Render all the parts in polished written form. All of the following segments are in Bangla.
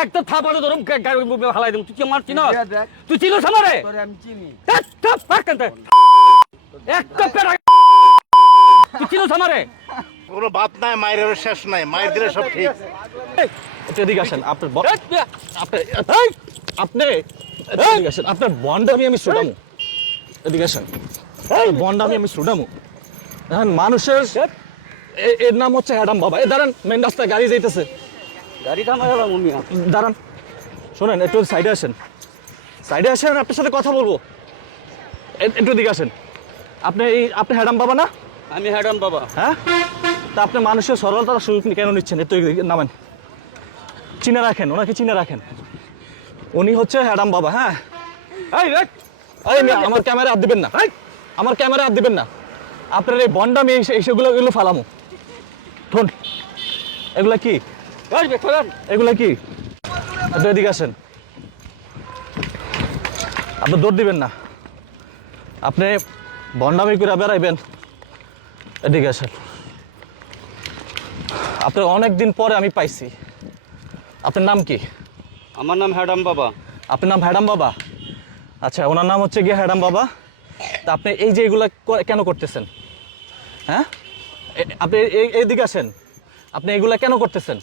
একটা থাপাড়ে ধরুম গাড়ি হালাই দিম তুই কি আমার চিনস তুই চিনস আমারে একটা পেড়া তুই চিনস আমারে কোনো বাপ নাই মায়ের শেষ নাই মায়ের দিলে সব ঠিক এদিকে আসেন আপনার আপনি এদিকে আসেন আপনার বন্ডামি আমি শুনামু এদিকে আসেন বন্ডামি আমি শুনামু এখন মানুষের এর নাম হচ্ছে হ্যাডাম বাবা এই দাঁড়ান মেন রাস্তায় গাড়ি যাইতেছে গাড়ি থামাই মিয়া দাঁড়ান শোনেন একটু সাইডে আসেন আপনার সাথে কথা বলবো একটু দিকে আসেন আপনি হ্যাডাম বাবা না আমি হ্যাডাম বাবা হ্যাঁ তা আপনি মানুষের সরলতার সুযোগ কেন নিচ্ছেন একটু নামেন চিনে রাখেন ওনাকে চিনে রাখেন উনি হচ্ছে হ্যাডাম বাবা হ্যাঁ আমার ক্যামেরা হাত দিবেন না আমার ক্যামেরা হাত দিবেন না আপনার এই বন্ডামি সেগুলো এগুলো ফালামো থন এগুলা কি এগুলা কি একটু এদিকে আসেন আপনি দৌড় দিবেন না আপনি বন্ডামি করে বেড়াইবেন এদিকে আসেন আপনার অনেকদিন পরে আমি পাইছি আপনার নাম কি আমার নাম হ্যাডাম বাবা আপনার নাম হ্যাডাম বাবা আচ্ছা ওনার নাম হচ্ছে গিয়ে হ্যাডাম বাবা তা আপনি এই যে এগুলা কেন করতেছেন হ্যাঁ আপনি এইদিকে আসেন আপনি এগুলা কেন করতেছেন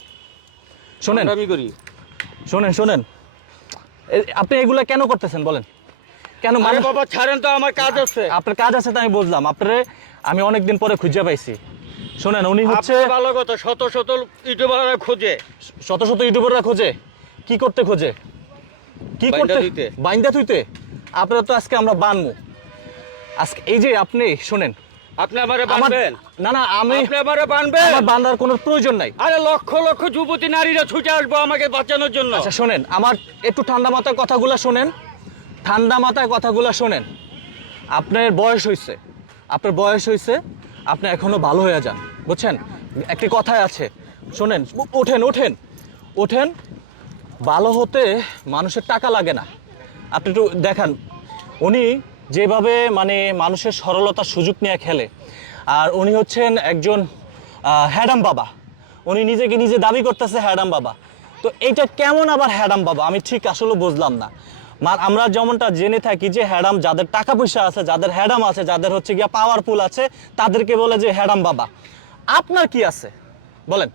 শোনেন আমি করি শোনেন আপনি এগুলা কেন করতেছেন বলেন কেন আরে বাবা ছাড়েন তো আমার কাজ আছে আপনার কাজ আছে তো আমি বুঝলাম আপনারে আমি অনেকদিন পরে খুঁজে পাইছি শোনেন উনি হচ্ছে ভালো কথা শত শত ইউটিউবাররা খোঁজে শত শত ইউটিউবাররা খোঁজে কি করতে খোঁজে কি করতে বাইন্দা থুইতে আপনারা তো আজকে আমরা বানমু আজকে এই যে আপনি শোনেন আপনি আমারে বানবেন না না আমি আপনি আমারে বানবেন আমার বান্দার কোনো প্রয়োজন নাই আরে লক্ষ লক্ষ যুবতী নারীরা ছুটে আসবো আমাকে বাঁচানোর জন্য আচ্ছা শোনেন আমার একটু ঠান্ডা মাথায় কথাগুলো শোনেন আপনার বয়স হয়েছে আপনি এখনো ভালো হয়ে যান বুঝছেন একটি কথাই আছে শোনেন ওঠেন ভালো হতে মানুষের টাকা লাগে না আপনি একটু দেখান উনি যেভাবে মানে মানুষের সরলতার সুযোগ নিয়ে খেলে আর উনি হচ্ছেন একজন হ্যাডাম বাবা উনি নিজেকে নিজে দাবি করতেছে হ্যাডাম বাবা তো এইটা কেমন আবার হ্যাডাম বাবা আমি ঠিক আসলে বুঝলাম না আমরা যেমনটা জেনে থাকি যে হ্যাডাম যাদের টাকা পয়সা আছে যাদের হ্যাডাম আছে যাদের হচ্ছে গিয়া পাওয়ারফুল আছে তাদেরকে বলে যে হ্যাডাম বাবা আপনার কি আছে বলেন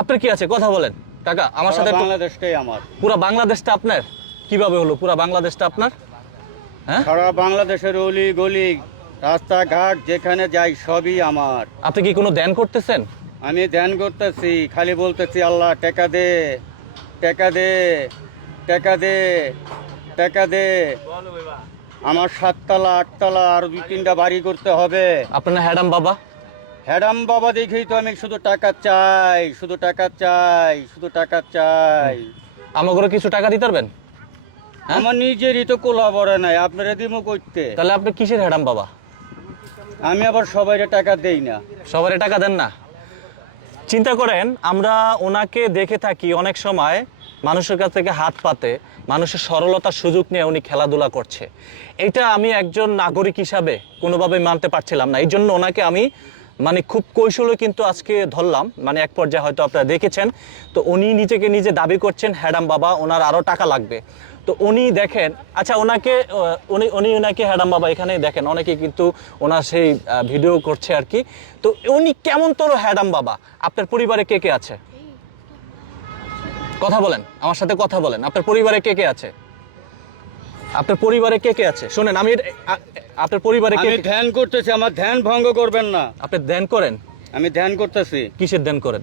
আপনার কি আছে কথা বলেন কাকা আমার সাথে বাংলাদেশটাই আমার পুরো বাংলাদেশটা আপনার কিভাবে হলো পুরো বাংলাদেশটা আপনার হ্যাঁ সারা বাংলাদেশের অলি গলি রাস্তাঘাট যেখানে যাই সবই আমার আপনি কি কোনো ধ্যান করতেছেন আমি ধ্যান করতেছি খালি বলতেছি আল্লাহ টাকা দে টাকা দে টাকা দে টাকা দে আমার 7 তলা 8 তলা আর 2-3টা বাড়ি করতে হবে আপনার হ্যাডাম বাবা হ্যাডাম বাবা দেখেই তো আমি শুধু টাকা চাই আমাকে কিছু টাকা দিতে পারবেন আমার নিজেরই তো কোলা বড় নাই আপনারা দিমো করতে তাহলে আপনি কিসের হ্যাডাম বাবা আমি আবার সবাইরে টাকা দেই না সবারে টাকা দেন না চিন্তা করেন আমরা ওনাকে দেখে থাকি অনেক সময় মানুষের কাছ থেকে হাত পাতে মানুষের সরলতার সুযোগ নিয়ে উনি খেলাধুলা করছে এটা আমি একজন নাগরিক হিসাবে কোনোভাবে মানতে পারছিলাম না এই জন্য ওনাকে আমি মানে খুব কৌশলে কিন্তু আজকে ধরলাম মানে এক পর্যায়ে হয়তো আপনারা দেখেছেন তো উনি নিজেকে নিজে দাবি করছেন হ্যাডাম বাবা ওনার আরও টাকা লাগবে তো উনি দেখেন আচ্ছা ওনাকে হ্যাডাম বাবা এখানে দেখেন অনেকে কিন্তু ওনার সেই ভিডিও করছে আর কি তো উনি কেমন তোর হ্যাডাম বাবা আপনার পরিবারে কে কে আছে কথা বলেন আমার সাথে কথা বলেন আপনার পরিবারে কে কে আছে শোনেন আমি আপনার পরিবারে কে আমি ধ্যান করতেছি আমার ধ্যান ভঙ্গ করবেন না আপনি ধ্যান করেন আমি ধ্যান করতেছি কিসের ধ্যান করেন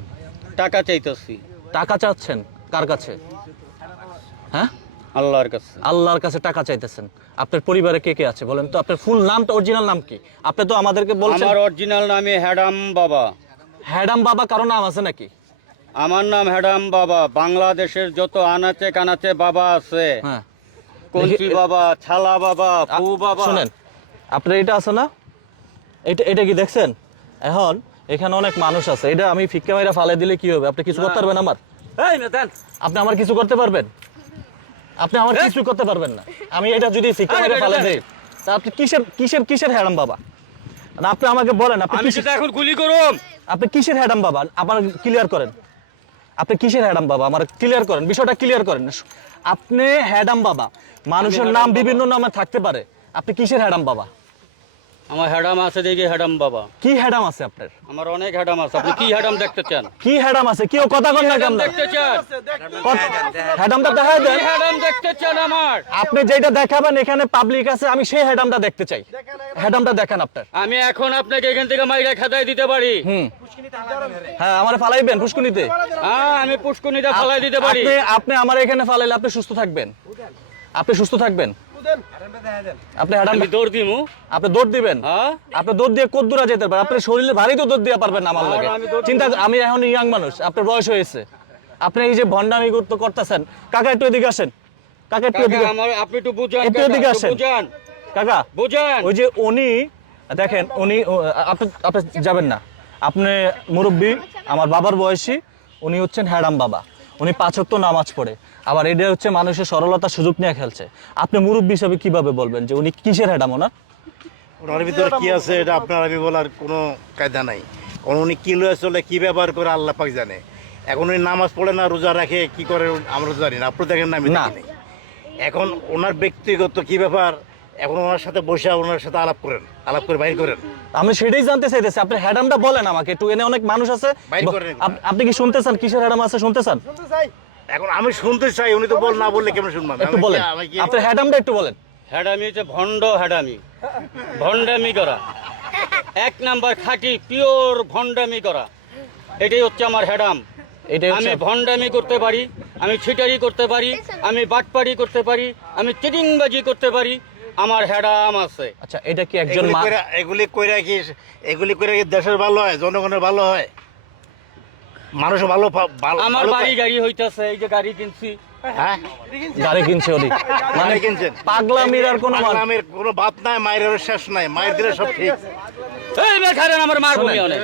টাকা চাইতেছি টাকা চাচ্ছেন কার কাছে হ্যাঁ আল্লাহর কাছে টাকা চাইতেছেন আপনার পরিবারে কে কে আছে বলেন তো আপনার ফুল নামটা অরিজিনাল নাম কি আপনি তো আমাদেরকে বলছেন আমার অরিজিনাল নামে হ্যাডাম বাবা কারো নাম আছে নাকি আমার নাম হ্যাডাম বাবা বাংলাদেশের যত আনাচে কানাচে বাবা আছে হ্যাঁ কঞ্চি বাবা ছালা বাবা পু বাবা শুনেন আপনার এটা আছে না এটা কি দেখছেন এখন এখানে অনেক মানুষ আছে এটা আমি ফিক্কা মাইরা ফালে দিলে কি হবে আপনি কিছু করতে পারবেন আমার আপনি আমার কিছু করতে পারবেন আপনি আমার কিছু করতে পারবেন না আমি এটা যদি ফিক্কা মাইরা ফালে দেই তা আপনি কিসের হ্যাডাম বাবা না আপনি আমাকে বলেন আপনি আমি সেটা এখন গুলি করুম আপনি কিসের হ্যাডাম বাবা আপনার ক্লিয়ার করেন আপনি কিসের হ্যাডাম বাবা আমার ক্লিয়ার করেন, বিষয়টা ক্লিয়ার করেন। আপনি হ্যাডাম বাবা, মানুষের নাম বিভিন্ন নামে থাকতে পারে, আপনি কিসের হ্যাডাম বাবা? আমার হ্যাডাম আছে দেখি হ্যাডাম বাবা। কি হ্যাডাম আছে আপনার? আমার অনেক হ্যাডাম আছে। আপনি কি হ্যাডাম দেখতে চান? কি হ্যাডাম আছে? কেউ কথা কন না কেন? দেখতে চান? হ্যাডামটা দেখা কি দেন। হ্যাডাম দেখতে চান আমার? আপনি যেটা দেখাবেন এখানে পাবলিক আছে, আমি সেই হ্যাডামটা দেখতে চাই। হ্যাডামটা দেখান আপনার। আমি এখন আপনাকে এখান থেকে মাইরা খাদাই দিতে পারি। হ্যাঁ, আমার ফালাইবেন পুষ্কুনিতে? হ্যাঁ, আমি পুষ্কুনিতে ফালাই দিতে পারি। আপনি আমার এখানে ফালাইলে আপনি সুস্থ থাকবেন, আপনি সুস্থ থাকবেন। আপনি হ্যাডাম আমি দৌড় দিমু। আপনি দৌড় দিবেন? হ্যাঁ, আপনি দৌড় দিয়ে কত দূরে যেতে পারবেন? আপনার শরীরে ভারী তো দৌড় দিয়ে পারবেন না আমার লাগে। আমি দৌড় চিন্তা, আমি এখন ইয়াং মানুষ, আপনার বয়স হয়েছে, আপনি এই যে ভন্ডামি করতেছেন। কাকা একটু এদিকে আসেন, কাকা একটু এদিকে, কাকা, আমার আপনি একটু বুঝান। একটু কাকা, এদিকে একটু আসেন। বুঝান, কাকা বুঝান। ওই যে উনি দেখেন, উনি আপনি আপনি যাবেন না, আপনি মুরব্বী, আমার বাবার বয়সী, উনি হচ্ছেন হ্যাডাম বাবা, উনি 5 ওয়াক্ত নামাজ পড়ে, আবার এটা হচ্ছে মানুষের সরলতার সুযোগ নিয়ে খেলছে। আপনি মুরব্বী হিসাবে কিভাবে বলবেন যে উনি কিসের হ্যাডাম? ওনার ভিতরে কি আছে এটা আপনার আমি বলার কোনো কায়দা নাই। কারণ উনি কি লয়ে চলে, কি ব্যবহার করে আল্লাহ পাক জানে। এখন উনি নামাজ পড়ে না, রোজা রাখে, কি করে আমরা তো জানি না, আপনি দেখেন না, আমি না। দেখি নাই। এখন ওনার ব্যক্তিগত কি ব্যাপার, এখন ওনার সাথে বসে ওনার সাথে আলাপ করেন, আলাপ করে বাইর করেন। আমি সেটাই জানতে চাইতেছি, আপনি হ্যাডামটা বলেন আমাকে একটু। এনে অনেক মানুষ আছে, বাইর করেন। আপনি কি শুনতেছেন কিসের হ্যাডাম আছে? শুনতেছেন? এখন আমি শুনতে চাই, উনি তো না বললে কেমন শুনবেন? একটু বলেন, আপনার হ্যাডামটা একটু বলেন। হ্যাডামি হচ্ছে ভণ্ড হ্যাডামি, ভণ্ডামি করা, 1 নাম্বার খাঁটি পিওর ভণ্ডামি করা, এটাই হচ্ছে আমার হ্যাডাম। এটাই আমি হচ্ছে ভণ্ডামি করতে পারি, আমি ছিটারি করতে পারি, আমি বাটপারি করতে পারি, আমি চিটিংবাজি করতে পারি, আমার হ্যাডাম আছে। আচ্ছা, এটা কি একজন এগুলি করে কি দেশের ভালো হয়, জনগণের ভালো হয়, মানুষ ভালো আমার বাড়ি গাড়ি হইতাছে, এই যে গাড়ি কিনছি। হ্যাঁ, গাড়ি কিনছে ওরি, মানে গাড়ি কিনছেন। পাগলামির আর কোনো পাগলামির কোনো বাত নাই, মায়ের শেষ নাই, মায়ের দিলে সব ঠিক। এই বেখারেন আমার মার শোনেন, ভূমি অনেক।